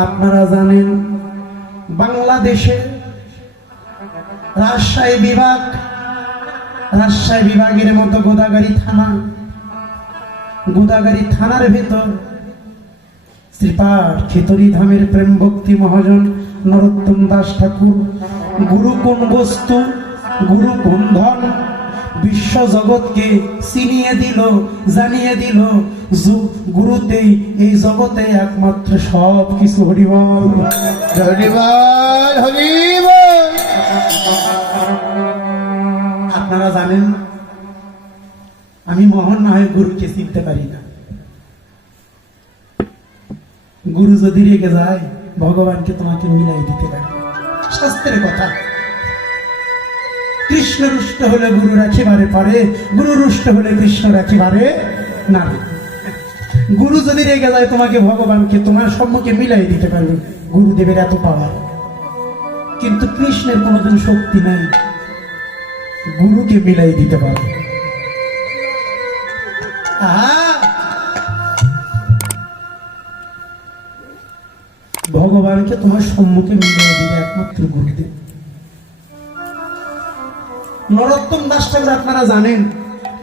আপনারা জানেন বাংলাদেশে রাজশাহী বিভাগের মতো গোদাগাড়ি থানার ভেতর শ্রীপাঠ খেতরি ধামের প্রেম ভক্তি মহাজন নরোত্তম দাস ঠাকুর গুরু কোন বস্তু, গুরু কোন ধন বিশ্ব জগৎকে চিনিয়ে দিল, জানিয়ে দিল গুরুতেই এই জগতে একমাত্র সব কিছু। হরিবল হরিবল হরিবল। আপনারা জানেন আমি মোহন না হয়ে গুরুকে চিনতে পারি না। গুরু যদি রেগে যায় ভগবানকে তোমাকে মিলাই দিতে পারে, শাস্ত্রের কথা। কৃষ্ণ রুষ্ট হলে গুরু রাখিবারে পারে, গুরু রুষ্ট হলে কৃষ্ণ রাখিবারে না। গুরু যদি রেগে যায় তোমাকে ভগবানকে তোমার সম্মুখে মিলাই দিতে পারবে, গুরুদেবের এত পাওয়ার। কিন্তু কৃষ্ণের কোনোদিন শক্তি নাই গুরুকে মিলাই দিতে পারে। ভগবানকে তোমার সম্মুখে মিলাই দিবে একমাত্র গুরুদেব। নরোত্তম দাস ঠাকুর আপনারা জানেন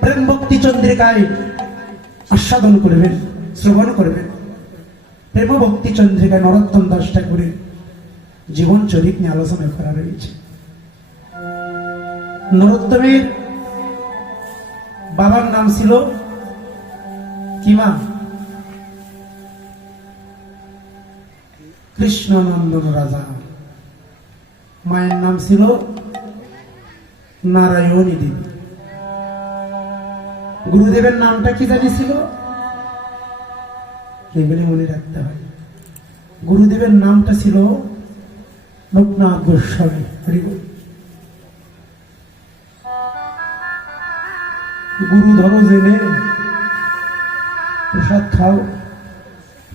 প্রেম ভক্তি চন্দ্রিকায় আস্বাদন করবেন, শ্রবণ করবেন। প্রেম ভক্তি চন্দ্রিকায় নরোত্তম দাস ঠাকুরের জীবন চরিত নিয়ে আলোচনা করা রয়েছে। নরোত্তমের বাবার নাম ছিল কি মা? কৃষ্ণনন্দন রাজা। মায়ের নাম ছিল নারায়ণী দেবী। গুরুদেবের নামটা কি জানিছিল? এগুলি মনে রাখতে হয়। গুরুদেবের নামটা ছিল লোকনাথ গোস্বামী। গুরু ধরো জেনে প্রসাদ খাও।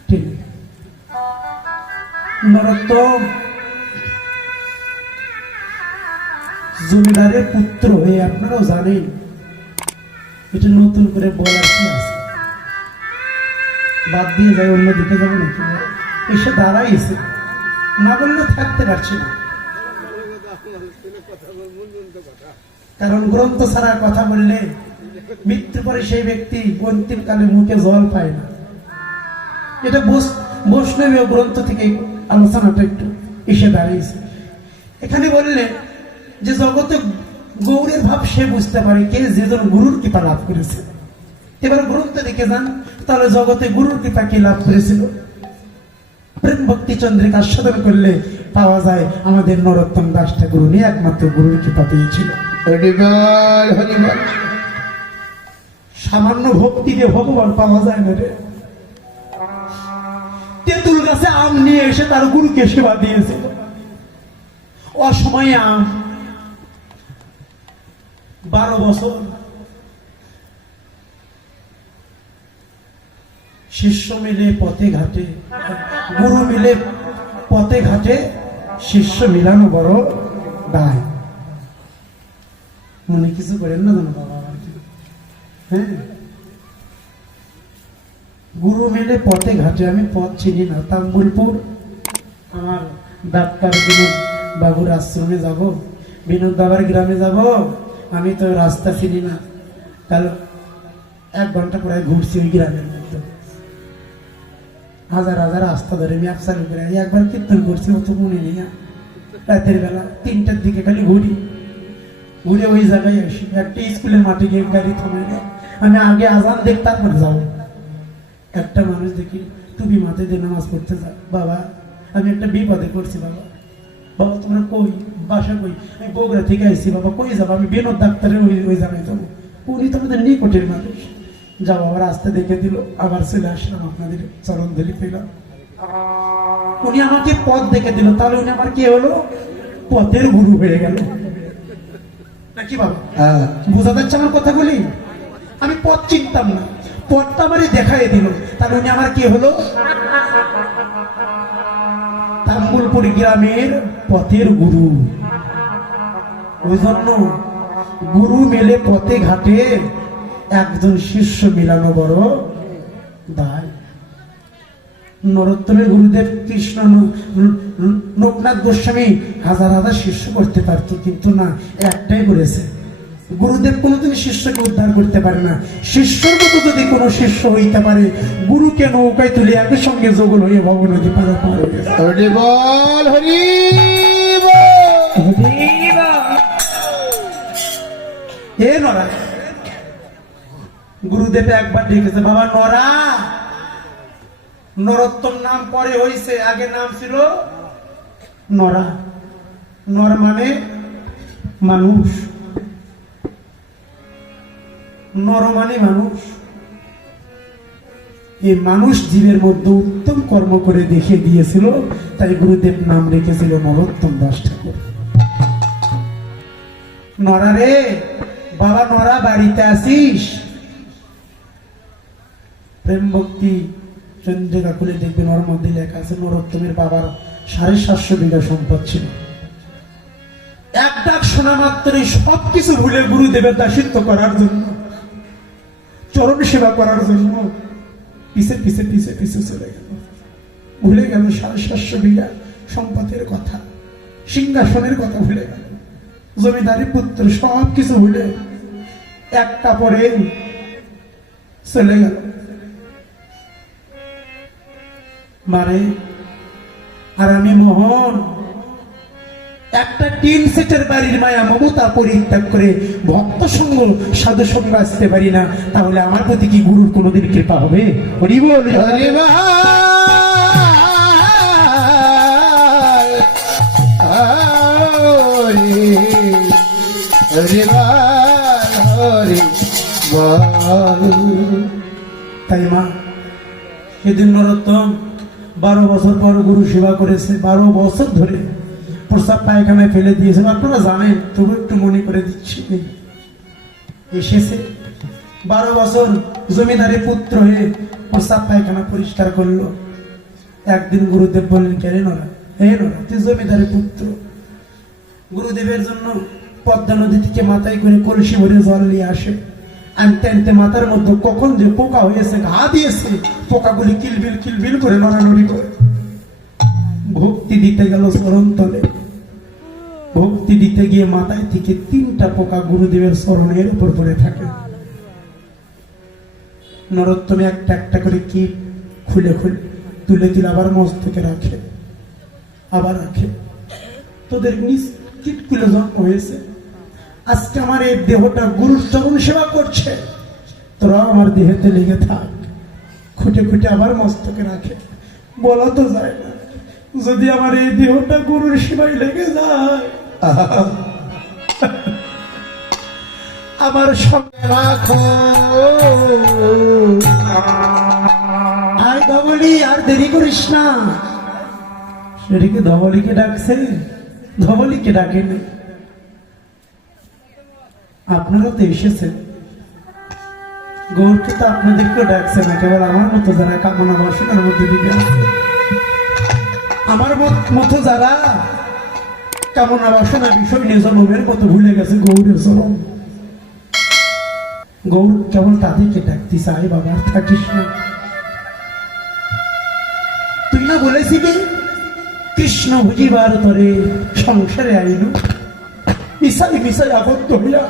ঠিক। নরোত্তম জমিদারের পুত্র হয়ে আপনারাও জানেন, এটা নতুন করে বলার কি আছে? বাদ দিয়ে যায় অন্যদিকে যাবো নাকি? এসে দাঁড়াইছে, না বললে থাকতে পারছি না। কারণ গ্রন্থ ছাড়া কথা বললে মৃত্যু পরে সেই ব্যক্তি অন্তিম কালে মুখে জল পায় না। এটা বৈষ্ণবীয় গ্রন্থ থেকে আলোচনাটা একটু এসে দাঁড়িয়েছে। এখানে বললেন যে জগতে গৌরের ভাব সে বুঝতে পারে কে যেজন গুরুর কৃপা লাভ করেছে। এবার গ্রন্থ দেখে যান, তাহলে জগতে গুরুর কৃপা কে লাভ করেছিল? প্রেম ভক্তি চন্দ্রিকা আস্বাদন করলে পাওয়া যায় আমাদের নরোত্তম দাস ঠাকুর উনি একমাত্র গুরুর কৃপা পেয়েছিল। হরিবল হরিবল। সামান্য ভক্তি দিয়ে ভগবান পাওয়া যায় না রে। তেঁতুল গাছে আম নিয়ে এসে তার গুরুকে সেবা দিয়েছিল। অসময়ে আম 12 বছর শিষ্য মিলে পথে ঘাটে, গুরু মিলে পথে ঘাটে, শিষ্য মিলানো বড় দায়। মনে কিছু করেন না জানো বাবা? হ্যাঁ, গুরু মিলে পথে ঘাটে। আমি পথ চিনি না। তাম্বুলপুর আমার ডাক্তার বিনোদ বাবুর আশ্রমে যাব, বিনোদ বাবার গ্রামে যাব, আমি তো রাস্তা চিনি না। কাল 1 ঘন্টা প্রায় ঘুরছি ওই গ্রামের মধ্যে, হাজার হাজার রাস্তা ধরে ম্যাপ চালু করে একবার কীর্তন করছি, অত মনে নেই। রাতের বেলা 3টার দিকে খালি ঘুরে ওই জায়গায় আসি। একটা স্কুলের মাঠে গিয়ে গাড়ি থামাই দেয়। আমি আগে আজান দেখ তারপরে যাবো। একটা মানুষ দেখি টুপি মাথায় দিয়ে নামাজ পড়তে যায়। বাবা আমি একটা বিপদে পড়ছি। বাবা তোমরা কই? বাসা কই? আমি বগুড়া থেকে আইসি। বাবা কই যাবো? আমি বিনোদ ডাক্তারের ওই জায়গায় যাবো। উনি তো আমাদের নিকটের মানুষ। যাও, আবার রাস্তা দেখে দিল, আবার চলে আসলাম, আপনাদের চরণ ধরে পেলাম। উনি আমাকে পথ দেখে দিল, তাহলে উনি আমার কি হলো? পথের গুরু হয়ে গেল নাকি বাবা? বোঝা যাচ্ছে আমার কথা বলি? আমি পথ চিনতাম না, পথটা আমারই দেখাই দিল, তাহলে উনি আমার কি হলো? তাম্বুলপুর গ্রামের পথের গুরু। ওই জন্য গুরু মেলে পথে ঘাটে, একজন শিষ্য মিলানো বড় দায়। নরোত্তমের গুরুদেব কৃষ্ণ লোকনাথ গোস্বামী হাজার হাজার শিষ্য করতে পারত, কিন্তু না, একটাই করেছে। গুরুদেব কোনোদিন শিষ্যকে উদ্ধার করতে পারে না। শিষ্যর মতো যদি কোনো শিষ্য হইতে পারে, গুরুকে নৌকায় তুলে একই সঙ্গে যোগল হয়ে ভবনদী পারাপার হয়ে গেছে। হরি বল হরি বল। এ নরা, গুরুদেব একবার ডেকেছে, বাবা নরা। নরোত্তম নাম পরে হইছে, আগে নাম ছিল নরা। নর মানে মানুষ, নর মানে মানুষ। এই মানুষ জীবের মধ্যে উত্তম কর্ম করে দেখিয়ে দিয়েছিল, তাই গুরুদেব নাম রেখেছিল নরোত্তম দাস ঠাকুর। নরা রে, বাবা নরা বাড়িতে আসিস? প্রেম ভক্তি চন্দ্রিকা খুলে দেখবেন, ওর মধ্যে লেখা আছে নরোত্তমের বাবার 750 বিঘা সম্পদ ছিল। এক ডাক শোনা মাত্রই সবকিছু ভুলে গুরুদেবের দাসিত্ব করার জন্য, চরণ সেবা করার জন্য পিছে পিছে পিছে পিছে চলে গেল। ভুলে গেল 750 বিঘা সম্পদের কথা, সিংহাসনের কথা ভুলে গেল, জমিদারি পুত্র সবকিছু ভুলে একটা পরে চলে গেল। মারে আর আমি মোহন একটা টিন সেটের বাড়ির মায়া মমতা পরিত্যাগ করে ভক্ত সঙ্গ সাধু সঙ্গ আসতে পারি না, তাহলে আমার প্রতি কি গুরুর কোনোদিন কৃপা হবে? হরি বল হরি বল হরি হরি বল। তাই মা, সেদিন নরোত্তম 12 বছর পর গুরু সেবা করেছে, 12 বছর ধরে প্রসাদ পায়খানায় ফেলে দিয়েছে। আপনারা জানেন, তবু একটু মনে করে দিচ্ছি। এসেছে 12 বছর জমিদারের পুত্র হয়ে প্রসাদ পায়খানা পরিষ্কার করলো। একদিন গুরুদেব বললেন, কে রে নরা, হে নরা, তুই জমিদারের পুত্র। গুরুদেবের জন্য পদ্মা নদী থেকে মাথায় করে কলসি ভরে জল নিয়ে আসে। আনতে আনতে মাথার মধ্যে কখন যে পোকা হয়েছে, ঘা দিয়েছে, পোকাগুলি কিলবিল কিলবিল করে নড়ানড়ি করে। ভক্তি দিতে গেল চরণ তলে, ভক্তি দিতে গিয়ে মাথায় থেকে 3টা পোকা গুরুদেবের চরণের উপর পড়ে থাকে। নরোত্তমে একটা একটা করে কীট খুলে খুলে তুলে তুলে আবার মস্তকে রাখে, আবার রাখে। তোদের নিজ কীটগুলো জন্ম হয়েছে, আজকে আমার এই দেহটা গুরুর চরণ সেবা করছে, তোরা আমার দেহেতে লেগে থাক। খুঁটে খুঁটে আবার মস্তকে রাখে। বলা তো যায় না, যদি আমার এই দেহটা গুরুর সেবায় লেগে যায়, আমার সঙ্গে রাখো। আয় ধবলি, আর দেরি করিস না। সেদিকে ধবলিকে ডাকছে, ধবলিকে ডাকেনি। আপনারা তো এসেছেন, গৌরকে তো আপনাদেরকেও ডাকছে না, কেবল আমার মতো যারা কামনা বাসনার মধ্যে দিতে আছে, আমার মতো যারা কামনা বাসনা বিষয় নিয়ে জন্মের মতো ভুলে গেছে গৌরের চরণ। গৌর কেবল তাদেরকে ডাকতে চাই, বাবা থাকিস না। তুই না বলেছিলি কৃষ্ণ বুঝিবার তরে সংসারে আইল, মিশাই মিশাই আবদ্ধ হইয়া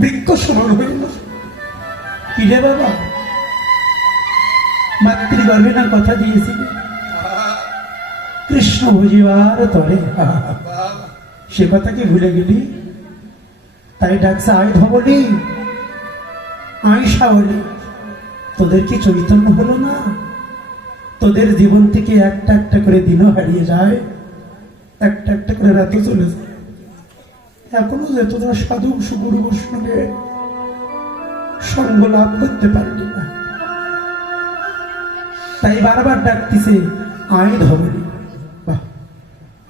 বৃক্ষ সমান হইল। কি রে বাবা, মাতৃগর্ভে না কথা দিয়েছিল কৃষ্ণ বুঝিবার তরে, সে কথা কি ভুলে গেলি? তাই ডাকছে আয় ধবলি, আয় সাবলি। তোদের কি চৈতন্য হলো না? তোদের জীবন থেকে একটা একটা করে দিনও হারিয়ে যায়, একটা একটা করে রাতে চলে যায়। এখনো যে তোরা সাধু গুরু বৈষ্ণবের সঙ্গ লাভ করতে পারলি না, তাই বারবার ডাকতেছে আয় ধবলি। বাহ,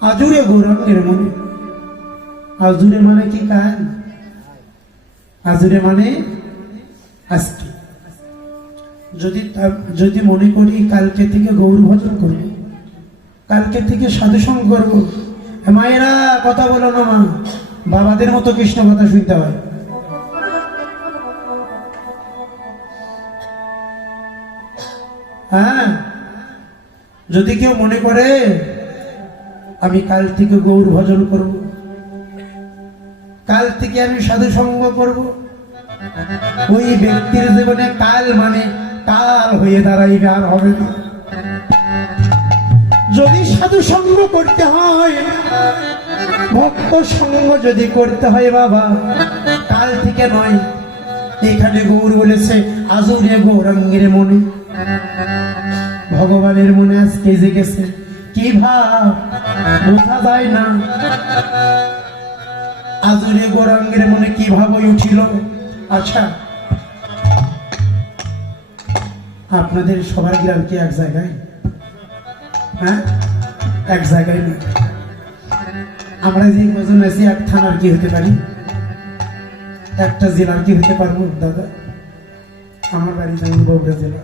আজুরে গৌরাঙ্গের মনে। আজুরে মানে কি কান? আজুরে মানে আজকে। যদি মনে করি কালকে থেকে গৌর ভজন করব, কালকে থেকে সাধু সঙ্গ করব, মায়েরা কথা বলো না মা, বাবাদের মতো কৃষ্ণ কথা শুনতে হয়। হ্যাঁ, যদি কেউ মনে করে আমি কাল থেকে গৌর ভজন করব, কাল থেকে আমি সাধু সঙ্গ করব, ওই ব্যক্তির জীবনে কাল মানে কাল হয়ে দাঁড়াইবে, আর হবে না। যদি সাধু সঙ্গ করতে হয়, ভক্ত সঙ্গ যদি করতে হয় বাবা, কাল থেকে নয়। এখানে গৌর বলেছে আজুরে গৌরাঙ্গের মনে, ভগবানের মনে আজকে জেগেছে কি ভাব বোঝা যায় না। আজুরে গৌরাঙ্গের মনে কি ভাব উঠিল। আচ্ছা, আপনাদের সবার গ্রাম কি এক জায়গায়? হ্যাঁ, এক জায়গায় না। আমরা যে কজন আছি এক থানার কি হতে পারি, একটা জেলার কি হতে পারবো দাদা? আমার বাড়ি যেমন বগুড়া জেলা,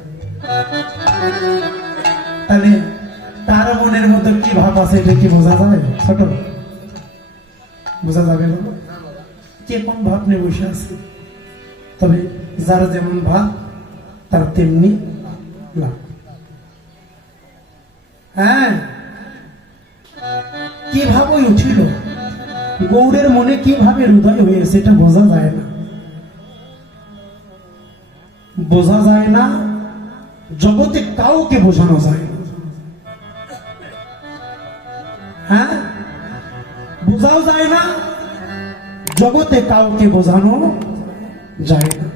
তাহলে তার মনের মধ্যে কি ভাব আছে এটা কি বোঝা যাবে? ছোট বোঝা যাবে না, কে কোন ভাব নিয়ে বসে আছে। তবে যার যেমন ভাব তার তেমনি লাভ। হ্যাঁ, কিভাবে উঠিল, গৌরের মনে কিভাবে হৃদয় হয়েছে এটা বোঝা যায় না, বোঝা যায় না। জগতে কাউকে বোঝানো যায় না। হ্যাঁ, বোঝাও যায় না, জগতে কাউকে বোঝানো যায় না।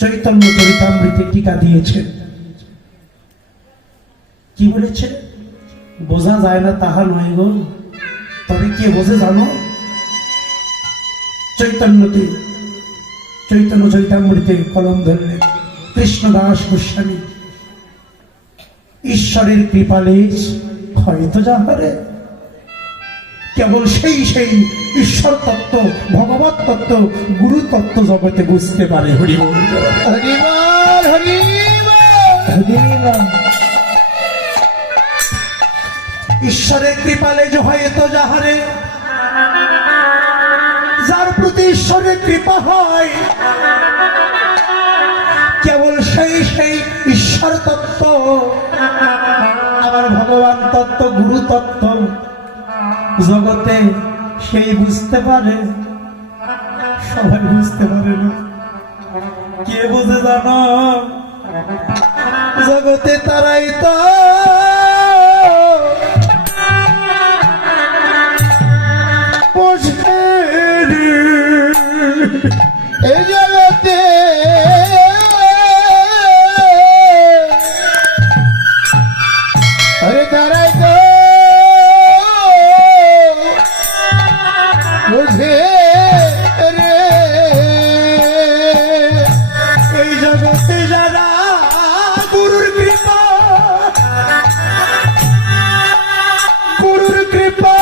চৈতন্য চরিতামৃতে টিকা দিয়েছে, কি বলেছে? বোঝা যায় না তাহা নয় গো, তবে কে বোঝে জানো? চৈতন্যতে চৈতন্য চরিতামৃতে কলম ধরলেন কৃষ্ণদাস গোস্বামী। ঈশ্বরের কৃপালে হয়তো যাহারে, কেবল সেই সেই ঈশ্বর তত্ত্ব, ভগবত তত্ত্ব, গুরু তত্ত্ব জগতে বুঝতে পারে। হরি বল, হরি বল, হরি বল। ঈশ্বরের কৃপালে হয়তো যাহারে, যার প্রতি ঈশ্বরের কৃপা হয়, কেবল সেই সেই ঈশ্বর তত্ত্ব, আমার ভগবান তত্ত্ব, গুরু তত্ত্ব জগতে সেই বুঝতে পারে। সবাই বুঝতে পারে না। কে বুঝে জানো? জগতে তারাই তো এই জগতে আরে তারাই তো বুঝে রে। এই জগতে যারা গুরুর কৃপা, গুরুর কৃপা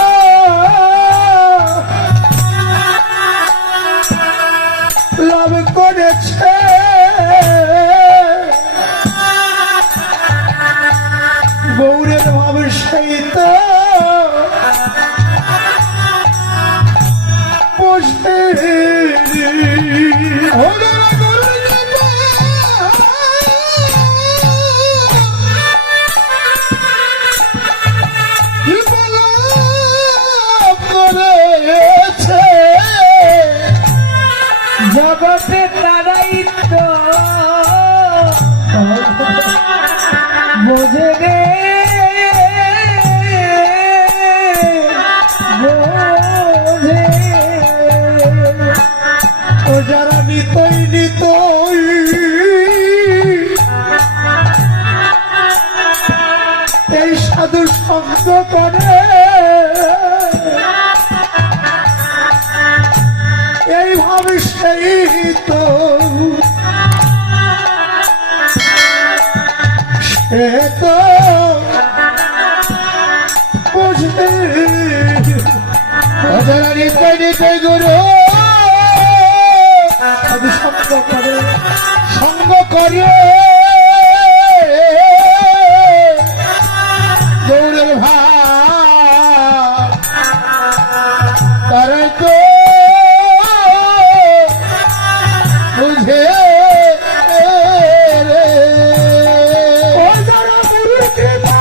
লাভ করেছে, গৌরের ভাব সেই তো বসে। জগতে তারাই তো বোঝে রে, বোঝে। ও যারা নিতই নিতই এই সাধু সঙ্গ করে, এইভাবে সেই তো সে তো বুঝবে। যারা নিতাই নিতাই গুরু সাধু সঙ্গ করে, সঙ্গ করে গৌরের ভাব, তারাই তো বুঝে রে। ও যারা গুরুর কৃপা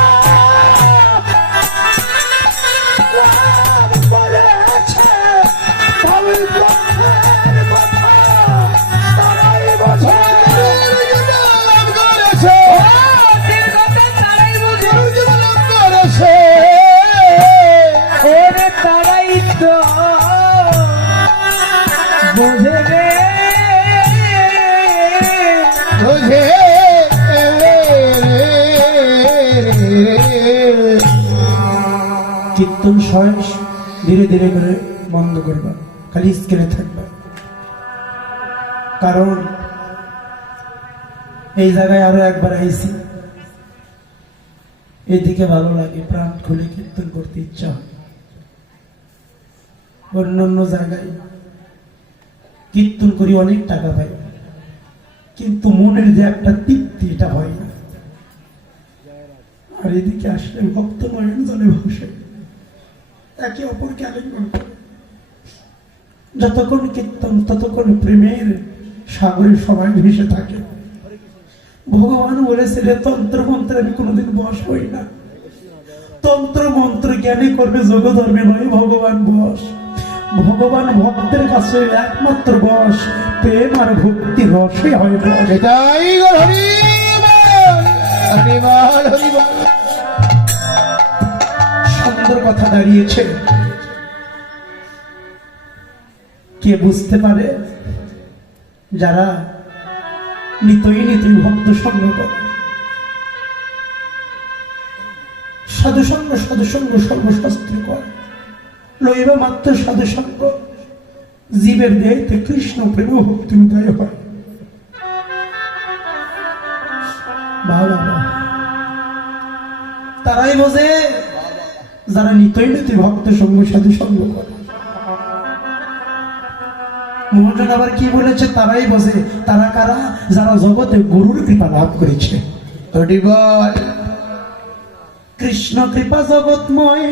কীর্তন সয়স ধীরে ধীরে করে বন্ধ করবা, খালি স্কেলে থাকবা। কারণ এই জায়গায় আরো একবার আইছি, এদিকে ভালো লাগে, প্রাণ খুলে কীর্তন করতে ইচ্ছা হয়। অন্য অন্য জায়গায় কীর্তন করি অনেক টাকা পাই, কিন্তু মনের যে একটা তৃপ্তি এটা হয় না। আর এদিকে আসলে ভক্ত নয়ন জলে ভাসে, একে অপরকে আলিঙ্গন করে। যতক্ষণ কীর্তন ততক্ষণ প্রেমের সাগরে সবাই ভেসে থাকে। ভগবান বলেছিল, তন্ত্র মন্ত্রে আমি কোনোদিন বশ হই না, তন্ত্র মন্ত্র জ্ঞানী করবে যোগধর্মে নয় ভগবান বশ। ভগবান ভক্তের কাছে একমাত্র বশ, প্রেম আর ভক্তি রসে হয় বশ। এটাই গো হরিবল, হরিবল। সুন্দর কথা দাঁড়িয়েছে, কে বুঝতে পারে? যারা নিতই নিতই ভক্ত সঙ্গ করে, সাধুসঙ্গ সাধুসঙ্গ সর্বশাস্ত্রী করে, লইবা মাত্র সাধুসঙ্গ, জীবের দেহেতে কৃষ্ণ প্রেম ভক্তি উদয় হয়। বাবা, তারাই বোঝে যারা নিতই নিতই ভক্ত সঙ্গ সাধুসঙ্গ করে। মহাজন আবার কি বলেছে? তারাই বোঝে, তারা কারা? যারা জগতে গুরুর কৃপা লাভ করেছে। হরিবল। কৃষ্ণ কৃপা জগৎময়,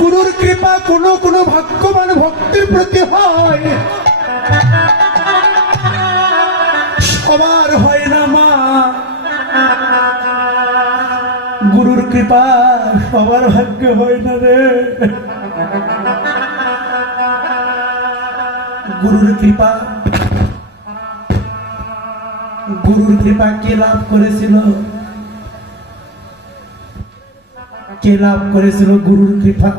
গুরুর কৃপা কোন কোন ভাগ্যবান ভক্তির প্রতি হয়, সবার হয় না মা। গুরুর কৃপা সবার ভাগ্য হয় না রে। গুরুর কৃপা, গুরুর কৃপা কে লাভ করেছিল? কে লাভ করেছিল গুরুর কৃপা?